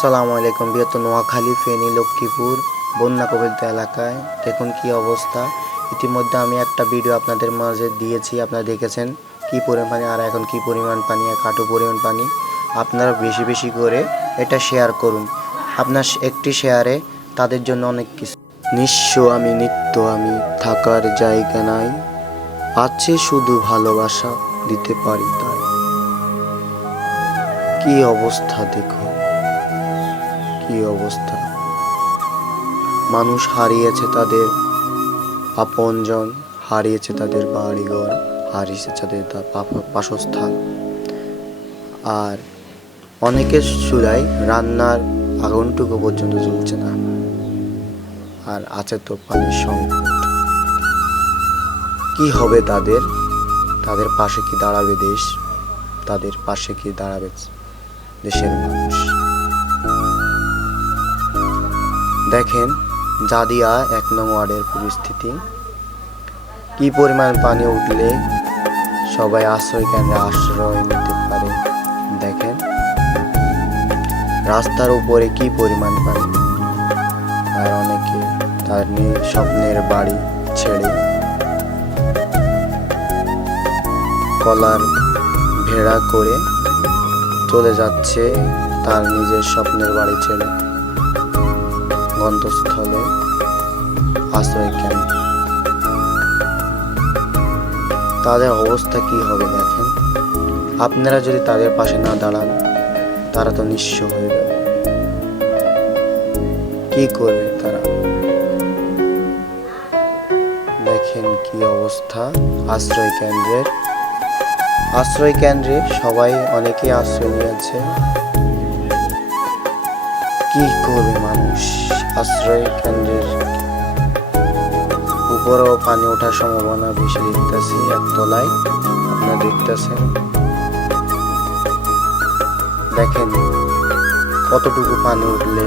আসসালামু আলাইকুম। বৃহত্তর নোয়াখালী, ফেনী, লক্ষ্মীপুর বন্যা কবলিত এলাকায় দেখুন কি অবস্থা। ইতিমধ্যে আমি একটা ভিডিও আপনাদের মাঝে দিয়েছি, আপনারা দেখেছেন কি পরিমাণ পানি, আর এখন কি পরিমাণ পানি, এক হাঁটু পরিমাণ পানি। আপনারা বেশি বেশি করে এটা শেয়ার করুন। আপনার একটি শেয়ারে তাদের জন্য অনেক কিছু। নিঃস্ব আমি, নিত্য আমি, থাকার জায়গা নাই, আছে শুধু ভালোবাসা, দিতে পারি তাই। কি অবস্থা দেখুন, কি অবস্থা। মানুষ হারিয়েছে তাদের আপনজন, হারিয়েছে তাদের বাড়িঘর, হারিয়েছে তাদের বাসস্থান, আর অনেকের চুলায় রান্নার আগুনটুকু পর্যন্ত জ্বলছে না। আর আছে তো পানির সংকট। কি হবে তাদের? তাদের পাশে কি দাঁড়াবে দেশ? তাদের পাশে কি দাঁড়াবে দেশের মানুষ? দেখেন জাদিয়া ১ নং ওয়ার্ডের পরিস্থিতি। কি পরিমাণ পানি উঠলে সবাই আশ্রয় কেন্দ্রে আশ্রয় নিতে পারে। দেখেন রাস্তার উপরে কি পরিমাণ পানি, আর অনেকে তার স্বপ্নের বাড়ি ছেড়ে, কলার ভেড়া করে চলে যাচ্ছে তার নিজের স্বপ্নের বাড়ি ছেড়ে গন্তব্যস্থলে আশ্রয় কেন্দ্র। তাদের অবস্থা কি হবে দেখেন। আপনারা যদি তাদের পাশে না দাঁড়ান, তারা তো নিঃস্ব হয়ে যাবে। কি করবে তারা? দেখেন কি অবস্থা আশ্রয় কেন্দ্রের। আশ্রয় কেন্দ্রে সবাই, অনেকেই আশ্রয় নিয়েছে। কি করবে মানুষ? আশ্রয় কেন্দ্রের উপরেও পানি ওঠার সম্ভাবনা বেশি দেখতেছি। একতলায় আপনারা দেখতেছেন, দেখেন কতটুকু পানি উঠলে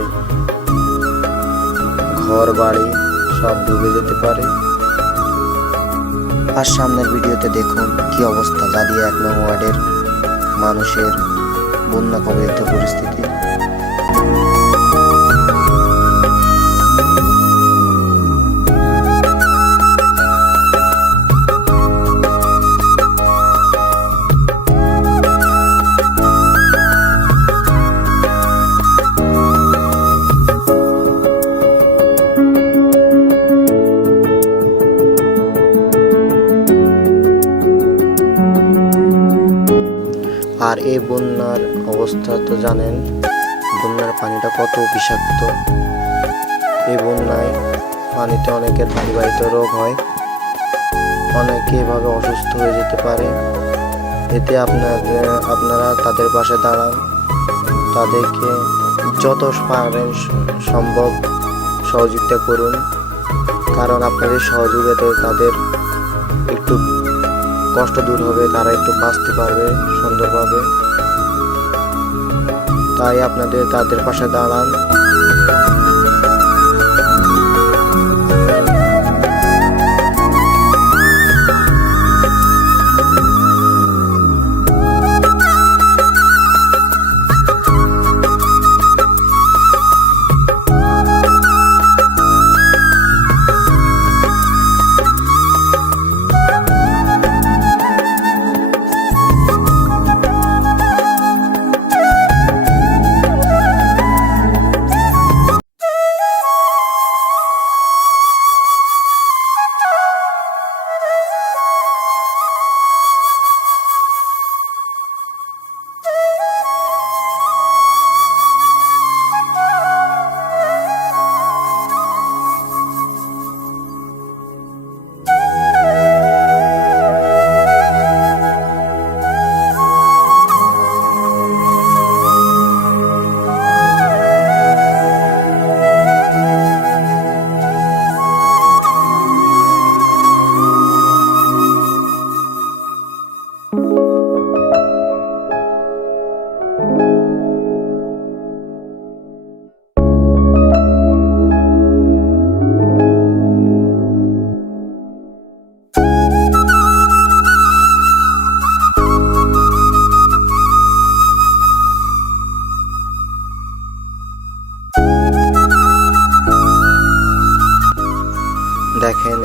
ঘর বাড়ি সব ডুবে যেতে পারে। আর সামনের ভিডিওতে দেখুন কি অবস্থা জাদিয়া ১ নং ওয়ার্ডের মানুষের বন্যা কবলিত পরিস্থিতি। আর এই বন্যার অবস্থা তো জানেন, বন্যার পানিটা কত বিষাক্ত। এই বন্যায় পানিতে অনেকের পারিবারিক রোগ হয়, অনেকে এভাবে অসুস্থ হয়ে যেতে পারে। এতে আপনারা তাদের পাশে দাঁড়ান, তাদেরকে যত পারেন সম্ভব সহযোগিতা করুন, কারণ আপনাদের সহযোগিতায় তাদের একটু কষ্ট দূর হবে, তারা একটু বাঁচতে পারবে সুন্দরভাবে। তাই আপনাদের তাদের পাশে দাঁড়ান।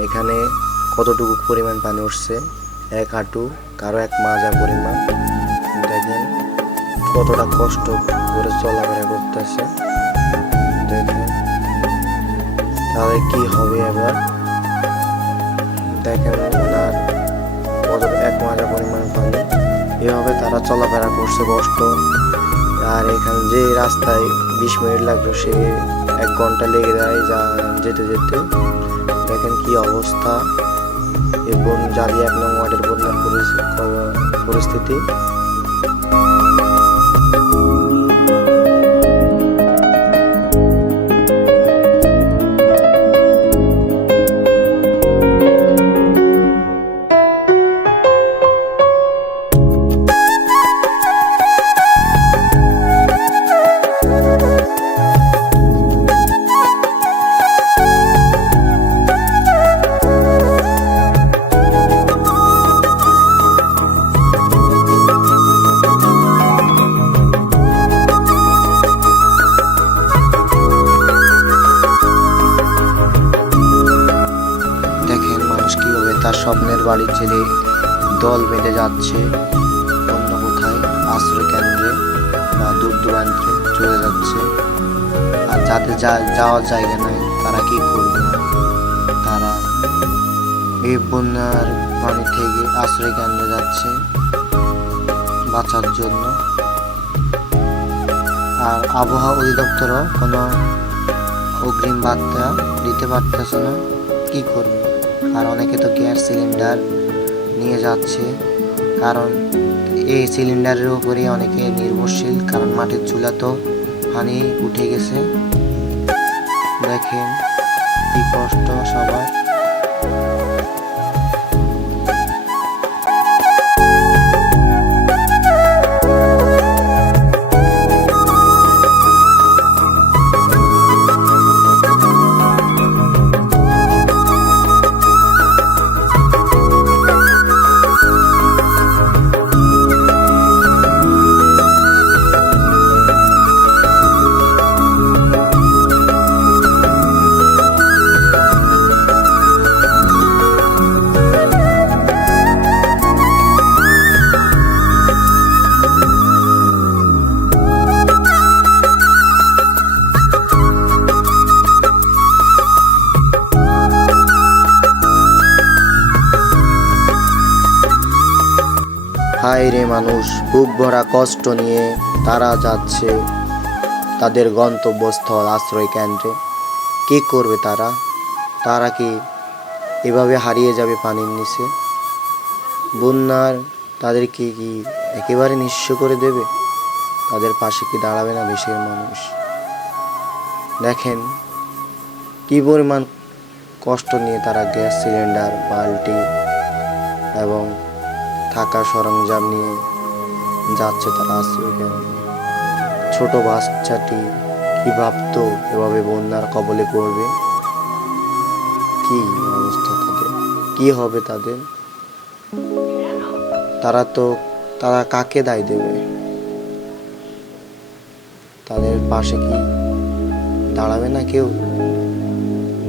এখানে কতটুকু পরিমাণ পানি উঠছে, এক হাঁটু, কারো এক মাজা পরিমাণ। দেখেন কতটা কষ্ট করে চলাফেরা করতেছে। দেখেন তাহলে কি হবে এবার। দেখেন ওনার কত এক মাজা পরিমাণ পানি, এভাবে তারা চলাফেরা করছে কষ্ট। আর এখানে যে রাস্তায় 20 মিনিট লাগলো সে 1 ঘন্টা লেগে যায় যেতে যেতে। দেখেন কি অবস্থা। এবং জালি 1 নং ওয়ার্ডের বন্যার পরিস্থিতি। তার স্বপ্নের বাড়ি ছেড়ে দল বেঁধে যাচ্ছে অন্য কোথায় আশ্রয় কেন্দ্রে বা দূর দূরান্তে চলে যাচ্ছে। আর যাদের যাওয়ার জায়গা নাই তারা কি করবে? তারা এই বন্যার পানি থেকে আশ্রয় কেন্দ্রে যাচ্ছে বাঁচার জন্য। আর আবহাওয়া অধিদপ্তরও কোনো অগ্রিম বার্তা দিতে পারতেছে না, কি করবে? আর অনেকে তো গ্যাস সিলিন্ডার নিয়ে যাচ্ছে, কারণ এই সিলিন্ডারের উপরে অনেকে নির্ভরশীল, কারণ মাটির চুলা তো পানি উঠে গেছে। দেখেন কি কষ্ট সবার। হায় রে মানুষ, বুক ভরা কষ্ট নিয়ে তারা যাচ্ছে তাদের গন্তব্যস্থল আশ্রয় কেন্দ্রে। কি করবে তারা? তারা কি এভাবে হারিয়ে যাবে পানির নিচে? বন্যার তাদেরকে কি একেবারে নিঃস্ব করে দেবে? তাদের পাশে কি দাঁড়াবে না দেশের মানুষ? দেখেন কি পরিমাণ কষ্ট নিয়ে তারা গ্যাস সিলিন্ডার, বালতি এবং থাকার সরঞ্জাম নিয়ে যাচ্ছে তারা আশ্রয় কেন্দ্রে। ছোট বাচ্চাটি কি ভাবতো এভাবে বন্যার কবলে পড়বে? কি অবস্থা তাদের, কি হবে তাদের? তারা কাকে দায় দেবে? তাদের পাশে কি দাঁড়াবে না কেউ?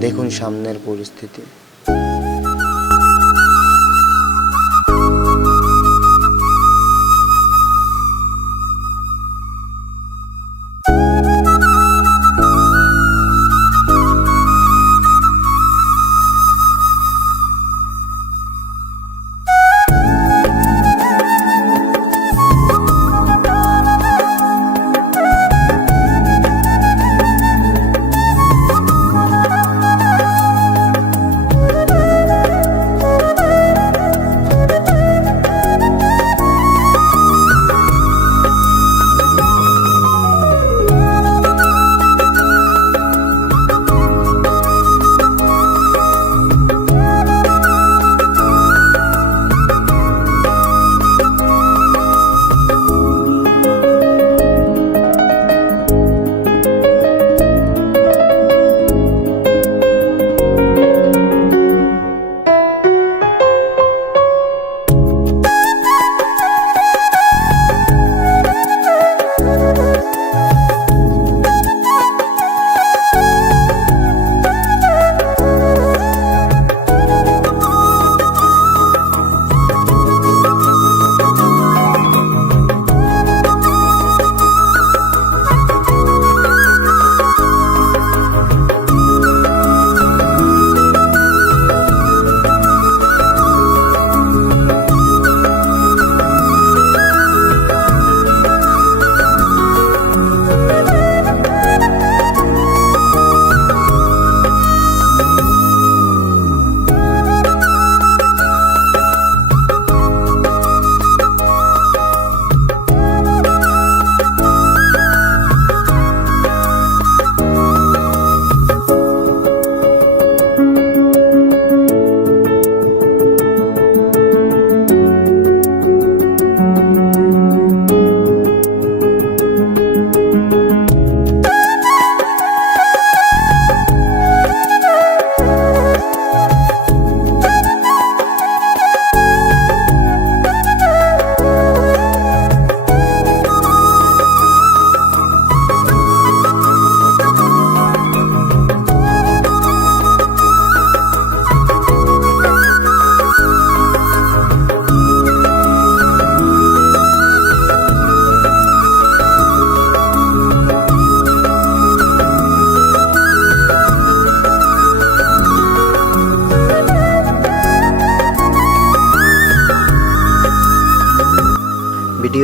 দেখুন সামনের পরিস্থিতি।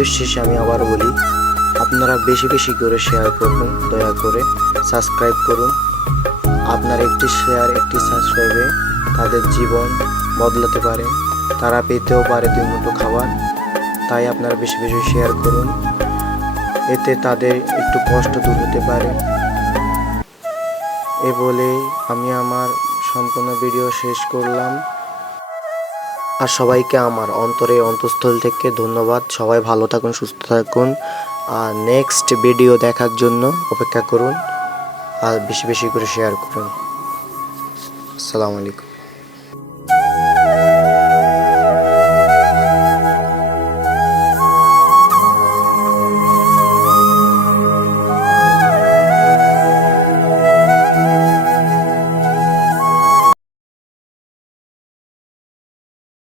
ভিডিও শেষে আমি আবার বলি, আপনারা বেশি বেশি করে শেয়ার করুন, দয়া করে সাবস্ক্রাইব করুন। আপনার একটি শেয়ার, একটি সাবস্ক্রাইবে তাদের জীবন বদলাতে পারে, তারা পেতেও পারে 2 মুঠো খাবার। তাই আপনারা বেশি বেশি শেয়ার করুন, এতে তাদের একটু কষ্ট দূর হতে পারে। এ বলেই আমি আমার সম্পূর্ণ ভিডিও শেষ করলাম। আর সবাইকে আমার অন্তঃস্থল থেকে ধন্যবাদ। সবাই ভালো থাকুন, সুস্থ থাকুন। আর নেক্সট ভিডিও দেখার জন্য অপেক্ষা করুন আর বেশি বেশি করে শেয়ার করুন। আসসালামু আলাইকুম।